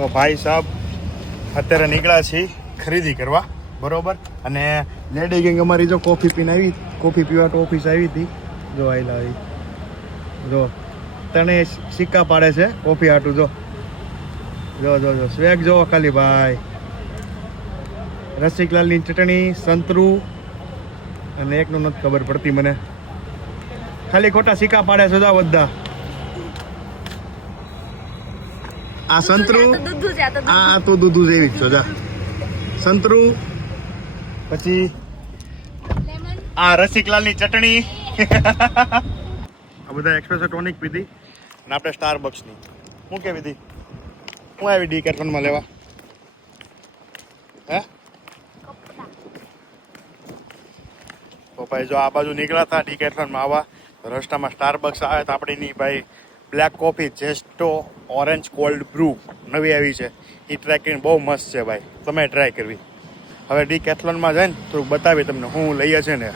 તો ભાઈ સાહેબ અત્યારે નીકળ્યા છીએ ખરીદી કરવા, બરોબર. અને લેડી ગેંગ અમારી જો કોફી પીને આવી, કોફી પીવા તો ઓફિસ આવી હતી. જો આયલા આવી, જો તને સિક્કા પાડે છે કોફી હાટું. જો જો જો જો સ્વેગ જો ખાલી ભાઈ. રસિકલાલની ચટણી, સંતરું અને એકનું નથી ખબર પડતી મને, ખાલી ખોટા સિક્કા પાડે છે બધા. આ સંતરું, આ તો દૂધું જેવી જ છે. જા સંતરું, પછી આ રસિકલાલની ચટણી. આ બધા એક્સપ્રેસો ટોનિક પીધી અને આપણે સ્ટારબક્સની. હું કેવી હતી? હું આવી ડીકેથલોનમાં લેવા? હે તો ભાઈ જો આ બાજુ નીકળ્યા હતા ડીકેથલોનમાં આવવા, રસ્તામાં સ્ટારબક્સ આવે તો આપણે ની ભાઈ બ્લેક કોફી જેસ્ટો ઓરેન્જ કોલ્ડ બ્રૂ નવી આવી છે, એ ટ્રાય કરીને બહુ મસ્ત છે ભાઈ, તમે ટ્રાય કરવી. હવે ડીકેથલોનમાં જઈને થોડુંક બતાવી તમને હું લઈએ છે ને.